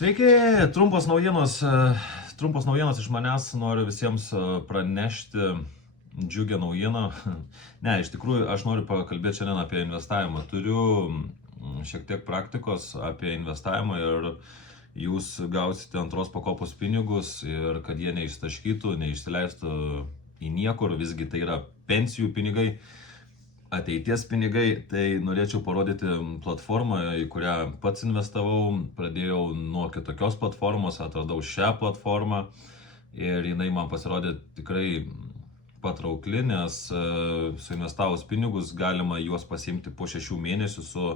Sveiki, trumpos naujienos iš manęs, noriu visiems pranešti džiugią naujieną. Ne, iš tikrųjų, aš noriu pakalbėti šiandien apie investavimą. Turiu šiek tiek praktikos apie investavimą ir jūs gausite antros pakopos pinigus ir kad jie neištaškytų, neišsileistų į niekur, visgi tai yra pensijų pinigai, ateities pinigai. Tai norėčiau parodyti platformą, į kurią pats investavau. Pradėjau nuo kitokios platformos, atradau šią platformą ir jinai man pasirodė tikrai patraukli, nes suinvestavus pinigus galima juos pasiimti po 6 mėnesių su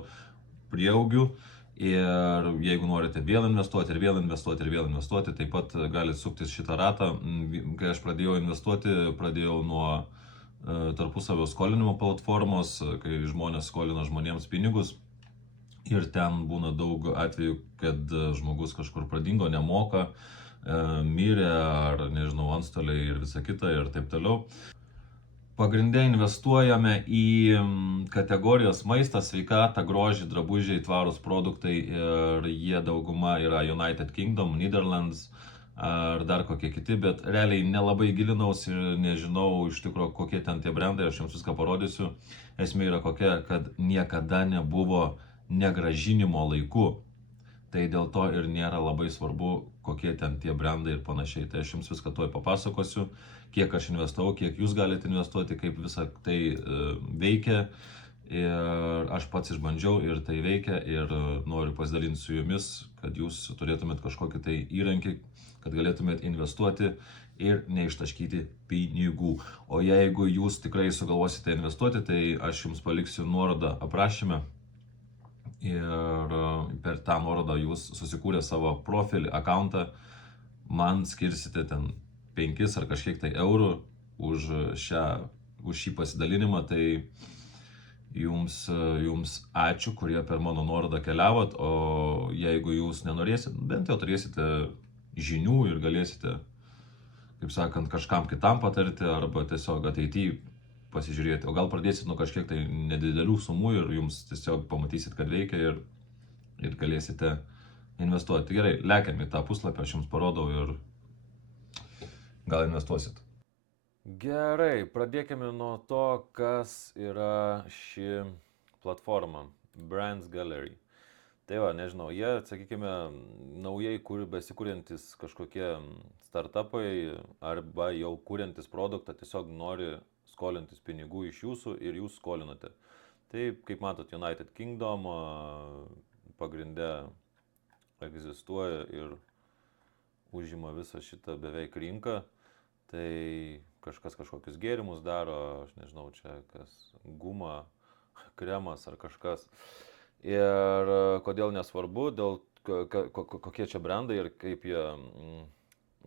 prieaugiu. Ir jeigu norite vėl investuoti ir vėl investuoti ir vėl investuoti, taip pat galite suktis šitą ratą. Kai aš pradėjau investuoti, pradėjau nuo tarpusavio skolinimo platformos, kai žmonės skolina žmonėms pinigus. Ir ten būna daug atvejų, kad žmogus kažkur pradingo, nemoka, mirė ar nežinau, antstoliai ir visa kita ir taip toliau. Pagrinde investuojame į kategorijas maistas, sveikata, grožį, drabužiai, tvarūs produktai ir jie dauguma yra United Kingdom, Netherlands ar dar kokie kiti, bet realiai nelabai gilinausi ir nežinau iš tikrųjų kokie ten tie brandai, aš jums viską parodysiu. Esmė yra kokia, kad niekada nebuvo negražinimo laiku. Tai dėl to ir nėra labai svarbu, kokie ten tie brandai ir panašiai. Tai aš jums viską tuoj papasakosiu, kiek aš investavau, kiek jūs galite investuoti, kaip visa tai veikia. Ir aš pats išbandžiau ir tai veikia ir noriu pasidalinti su jumis, kad jūs turėtumėt kažkokį tai įrankį, kad galėtumėt investuoti ir neištaškyti pinigų. O jeigu jūs tikrai sugalvosite investuoti, tai aš jums paliksiu nuorodą aprašyme. Ir per tą nuorodą jūs susikūrę savo profilį, akauntą, man skirsite ten 5 ar kažkiek tai eurų už šį pasidalinimą. Tai jums ačiū, kurie per mano nuorodą keliavot, o jeigu jūs nenorėsit, bent jau turėsite žinių ir galėsite, kaip sakant, kažkam kitam patarti arba tiesiog ateityje pasižiūrėti. O gal pradėsit nuo kažkiek tai nedidelių sumų ir jums tiesiog pamatysit, kad veikia ir galėsite investuoti. Gerai, lekiam į tą puslapį, aš jums parodau ir gal investuosit. Gerai, pradėkime nuo to, kas yra ši platforma Brands Gallery. Tai va, nežinau, jie, sakykime, naujai besikūrintys kažkokie startupai arba jau kūrintys produktą tiesiog nori skolintis pinigų iš jūsų ir jūs skolinate. Tai, kaip matot, United Kingdom pagrinde egzistuoja ir užima visą šitą beveik rinką. Tai kažkas kažkokius gėrimus daro, aš nežinau, čia kas guma, kremas ar kažkas. Ir kodėl nesvarbu, kokie čia brandai ir kaip jie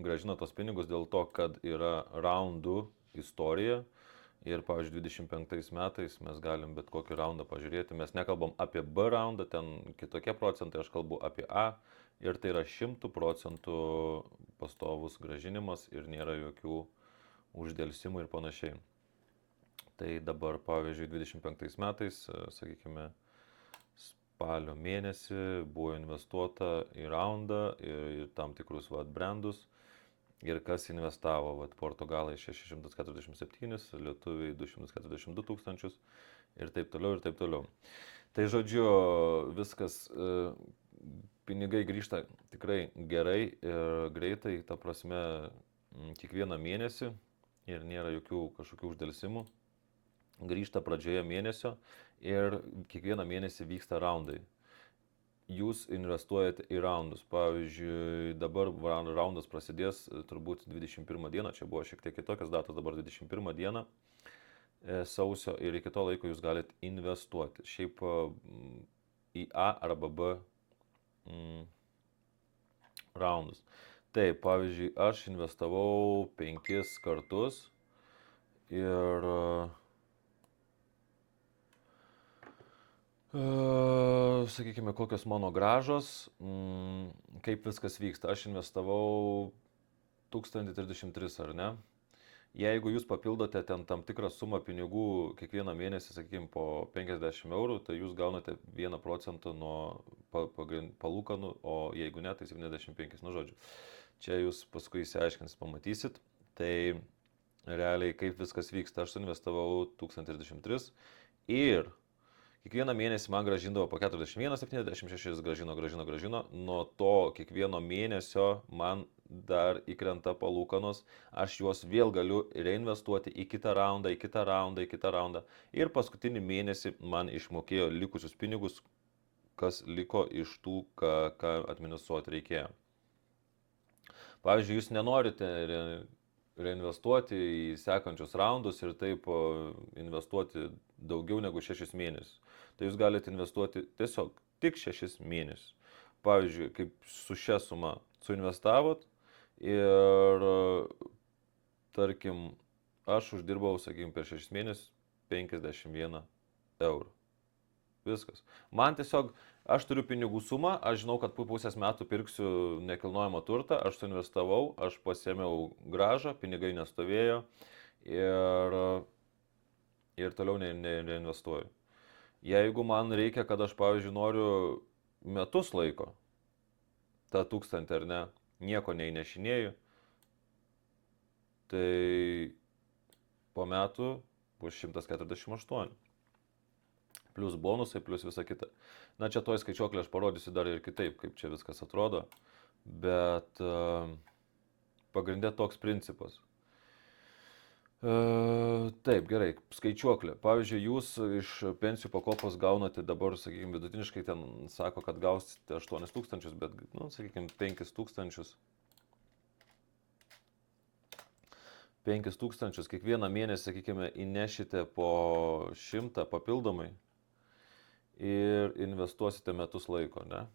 grąžina tos pinigus, dėl to, kad yra raundų istorija. Ir, pavyzdžiui, 25 metais mes galim bet kokį raundą pažiūrėti. Mes nekalbam apie B raundą, ten kitokie procentai, aš kalbu apie A. Ir tai yra 100% pastovus grąžinimas ir nėra jokių uždėlsimų ir panašiai. Tai dabar, pavyzdžiui, 25 metais, sakykime, spalio mėnesį buvo investuota į raundą ir tam tikrus brandus. Ir kas investavo, portugalai 647, lietuviai 242 tūkstančius ir taip toliau ir taip toliau. Tai žodžiu, viskas, pinigai grįžta tikrai gerai ir greitai, ta prasme, kiekvieną mėnesį ir nėra jokių kažkokių uždėlsimų. Grįžta pradžioje mėnesio ir kiekvieną mėnesį vyksta raundai. Jūs investuojate į raundus. Pavyzdžiui, dabar raundas prasidės turbūt 21 dieną, čia buvo šiek tiek kitokios datos, dabar 21 dieną sausio ir iki to laiko jūs galite investuoti. Šiaip į A arba B raundus. Taip, pavyzdžiui, aš investavau 5 kartus ir sakykime, kokios mano grąžos, kaip viskas vyksta. Aš investavau 1033, ar ne? Jeigu jūs papildote ten tam tikrą sumą pinigų kiekvieną mėnesį, sakykime, po 50 eurų, tai jūs gaunate 1% nuo palūkanų, o jeigu ne, tai 75, nu žodžiu. Čia jūs paskui įsiaiškinsit, pamatysit. Tai realiai kaip viskas vyksta, aš investavau 1023 ir kiekvieną mėnesį man gražindavo po 41, 76 gražino. Nuo to kiekvieno mėnesio man dar įkrenta palūkanos, aš juos vėl galiu reinvestuoti į kitą raundą. Ir paskutinį mėnesį man išmokėjo likusius pinigus, kas liko iš tų, ką administruoti reikėjo. Pavyzdžiui, jūs nenorite reinvestuoti į sekančius raundus ir taip investuoti daugiau negu 6 mėnesius. Tai jūs galite investuoti tiesiog tik 6 mėnesius. Pavyzdžiui, kaip su šia suma suinvestavot ir, tarkim, aš uždirbau, sakykim, per 6 mėnesius 51 eurų. Viskas. Man tiesiog, aš turiu pinigų sumą, aš žinau, kad po pusės metų pirksiu nekilnojamą turtą, aš suinvestavau, aš pasiėmiau gražą, pinigai nestovėjo ir toliau neinvestuoju. Jeigu man reikia, kad aš, pavyzdžiui, noriu metus laiko, tą 1000 ar ne, nieko neįnešinėjau, tai po metų bus 148. Plius bonusai, plius visa kita. Na, čia toj skaičiuoklė aš parodysiu dar ir kitaip, kaip čia viskas atrodo, bet pagrindė toks principas. Taip, gerai, skaičiuoklė. Pavyzdžiui, jūs iš pensijų pakopos gaunate dabar, sakykime, vidutiniškai ten sako, kad gausite 8000, bet, nu, sakykime, 5000. 5000 kiekvieną mėnesį, sakykime, įnešite po 100 papildomai ir investuosite metus laiko, ne?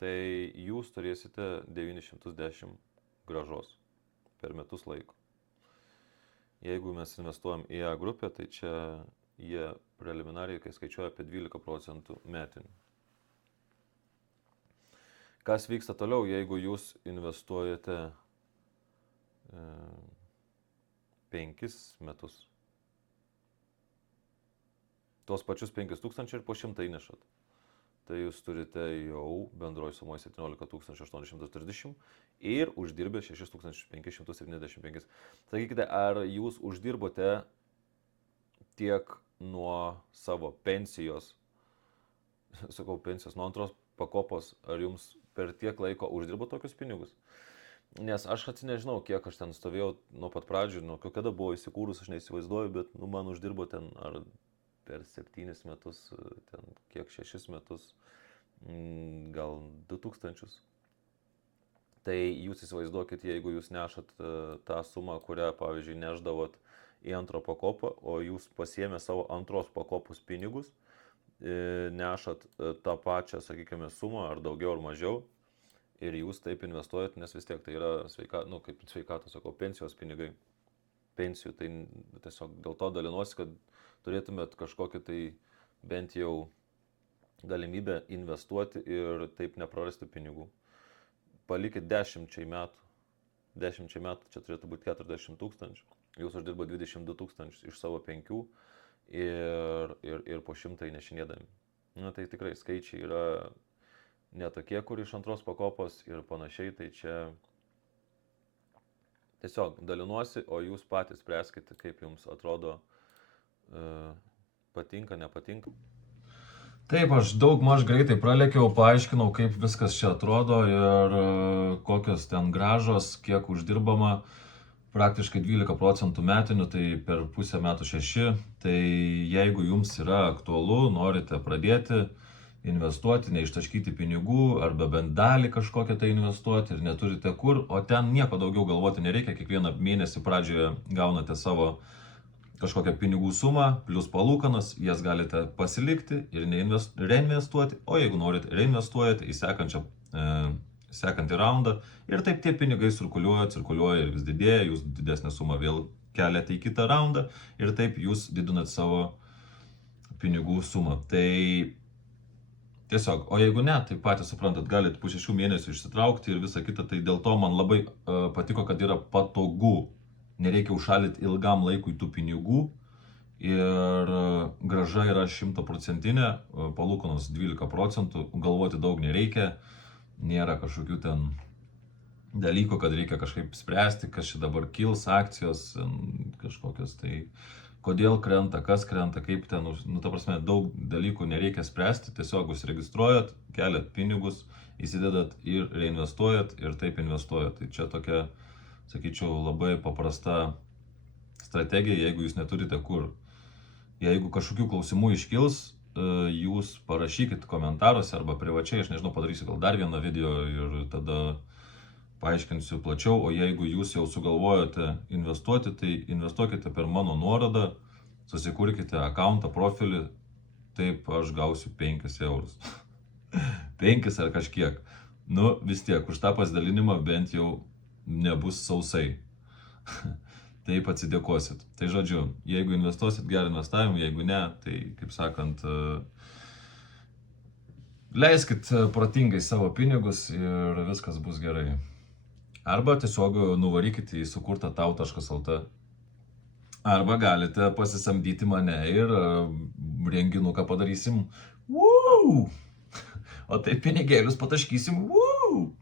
Tai jūs turėsite 910 gražos per metus laiko. Jeigu mes investuojam į A grupę, tai čia jie preliminariai, kai skaičiuoja apie 12% metinių. Kas vyksta toliau, jeigu jūs investuojate 5 metus? Tos pačius 5000 ir po 100 įnešat. Tai jūs turite jau bendroji sumoje 17 830 ir uždirbę 6575. Sakykite, ar jūs uždirbote tiek nuo savo pensijos, sakau, pensijos nuo antros pakopos, ar jums per tiek laiko uždirbo tokius pinigus? Nes aš nežinau, kiek aš ten stovėjau nuo pat pradžių, nuo kada buvo įsikūrus, aš neįsivaizduoju, bet man uždirbo ten ar per 7 metus, ten kiek 6 metus, gal 2000. Tai jūs įsivaizduokit, jeigu jūs nešat tą sumą, kurią, pavyzdžiui, neždavot į antrą pakopą, o jūs pasiėmė savo antros pakopos pinigus, nešat tą pačią, sakykime, sumą, ar daugiau, ar mažiau, ir jūs taip investuojat, nes vis tiek tai yra kaip sveikatos, sakau, pensijos pinigai. Pensijų, tai tiesiog dėl to dalinuosi, kad turėtumėt kažkokį tai bent jau galimybę investuoti ir taip neprarasti pinigų. Palikit 10 metų. 10 metų čia turėtų būti 40 000. Jūs uždirbo 22 000 iš savo 5 ir po 100 įnešinėdami. Na tai tikrai skaičiai yra netokie, kur iš antros pakopos ir panašiai, tai čia tiesiog dalinuosi, o jūs patys spręskite, kaip jums atrodo, patinka, nepatinka. Taip, aš daug maž greitai pralekiau, paaiškinau, kaip viskas čia atrodo ir kokios ten gražos, kiek uždirbama, praktiškai 12% metinių, tai per pusę metų 6. Tai jeigu jums yra aktualu, norite pradėti investuoti, neištaškyti pinigų, arba bent dalį kažkokią tai investuoti ir neturite kur, o ten nieko daugiau galvoti nereikia, kiekvieną mėnesį pradžioje gaunate savo kažkokią pinigų sumą, plus palūkanas, jas galite pasilikti ir reinvestuoti, o jeigu norite, reinvestuojate į sekantį raundą ir taip tie pinigai cirkuliuoja ir vis didėja, jūs didesnę sumą vėl keliate į kitą raundą ir taip jūs didinat savo pinigų sumą. Tai tiesiog, o jeigu ne, tai patys suprantat, galite po 6 mėnesių išsitraukti ir visą kitą, tai dėl to man labai patiko, kad yra patogu nereikia užšalyti ilgam laikui tų pinigų ir graža yra 100%, palūkanos 12%, galvoti daug nereikia, nėra kažkokių ten dalykų, kad reikia kažkaip spręsti, kas čia dabar kils, akcijos, kažkokios tai, kodėl krenta, kas krenta, kaip ten, ta prasme, daug dalykų nereikia spręsti, tiesiog užsiregistruojat, keliat pinigus, įsidedat ir reinvestuojat ir taip investuojat. Tai čia tokia, sakyčiau, labai paprasta strategija, jeigu jūs neturite kur. Jeigu kažkokių klausimų iškils, jūs parašykit komentaruose arba privačiai, aš nežinau, padarysiu gal dar vieną video ir tada paaiškinsiu plačiau, o jeigu jūs jau sugalvojote investuoti, tai investuokite per mano nuorodą, susikurkite akauntą, profilį, taip aš gausiu 5 eurus. 5 ar kažkiek. Nu, vis tiek, už tą pasidalinimą bent jau nebus sausai. Taip atsidėkosit. Tai žodžiu, jeigu investuosit, gerą investavimą, jeigu ne, tai, kaip sakant, leiskit protingai savo pinigus ir viskas bus gerai. Arba tiesiog nuvarykite į sukurtą tau.lt. Arba galite pasisamdyti mane ir renginuką padarysim. O tai pinigėlius pataškysim.